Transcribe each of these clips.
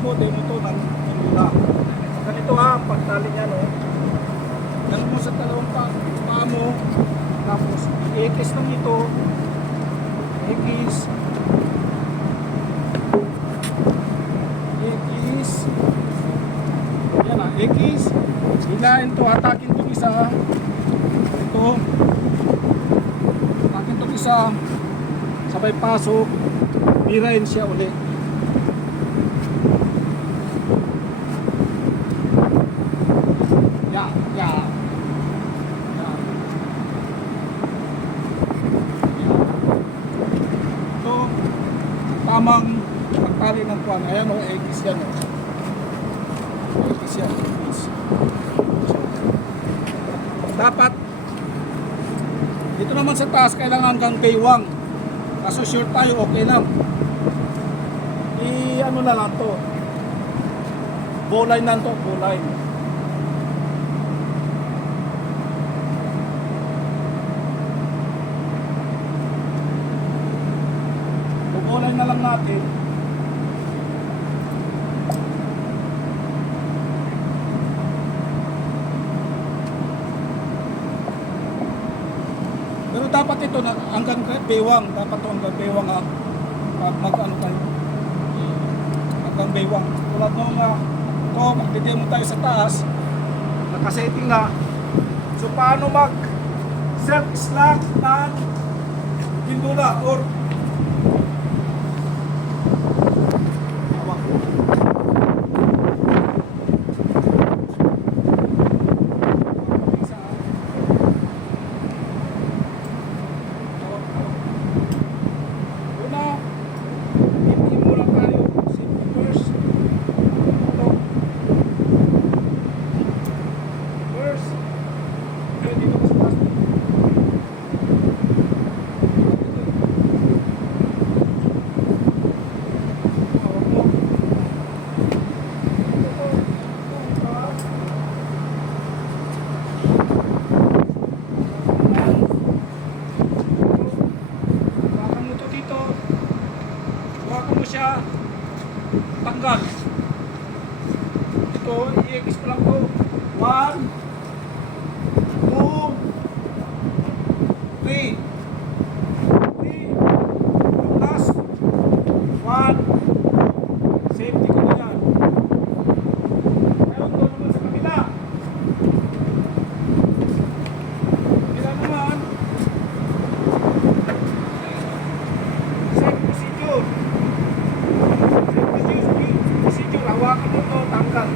demo to ng lula. Ganito ha, pagtali niya no. Ganun mo sa dalawang paa mo, tapos i-ekis lang ito, ekis, yan ha, ekis, hilahin to, hatakin to isa, ito, hatakin to isa, sabay pasok, birahin siya ulit. Tamang pagtali ng kwan. Ayan o, X yan o. X yan, X. Dapat dito naman sa taas kailangan hanggang baywang. Kaso sure tayo, okay lang. Ano na lang to, bowline na to, bowline. Bowline na lang natin. Pero dapat ito na hanggang baywang, dapat to hanggang baywang ha. Mag-ano tayo. Hanggang baywang. Tulad nung ito, magdidemo tayo sa taas. Nakasetting na. So paano mag self slack ng gindula or tanggal. Ito, i-X ko lang to. 1, 2, 3. 3 plus 1. Safety ko na yan. Ngayon, doon naman sa kabila. Kabila naman. Same procedure. Hawakan mo ito, tanggal.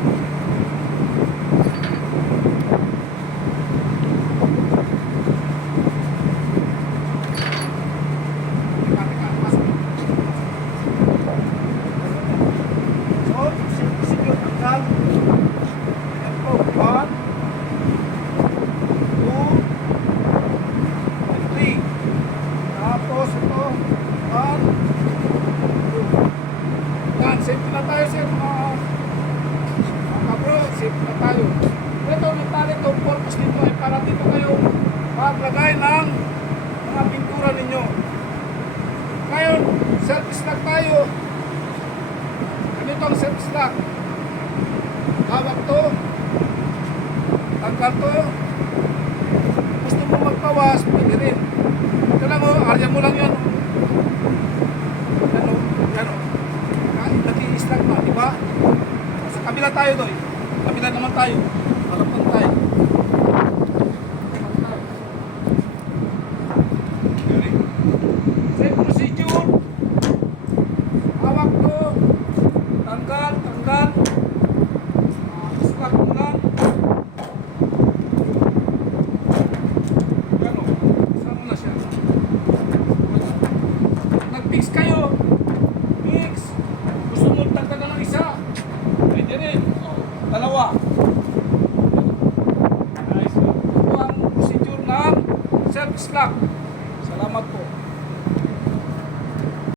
So, sige, tanggal. Yan po, 1, 2, 3. Tapos ito, 1, 2. Yan, safety na tayo sir. Safe na tayo. Ito, nagtali itong purpose dito ay para dito kayo maglagay ng mga pintura ninyo. Ngayon, self-slack tayo. Ganito ang self-slack. Hawak to. Tanggal to. Gusto mo magpawas, pwede rin. Ito lang o, arya mo lang yan. Yan o, yan o. Nag-i-slack pa, di ba? Sa kabila tayo doy. Kabila naman tayo. Harapan tayo. Same procedure. Hawak to. Tanggal, tanggal. Slack mo lang. Yan o. Saan mo na siya? Nag-mix kayo. Mix. Gusto mo tagdagan ng isa. Pwede rin. Dalawa. Nice. Ito ang procedure ng self-slack.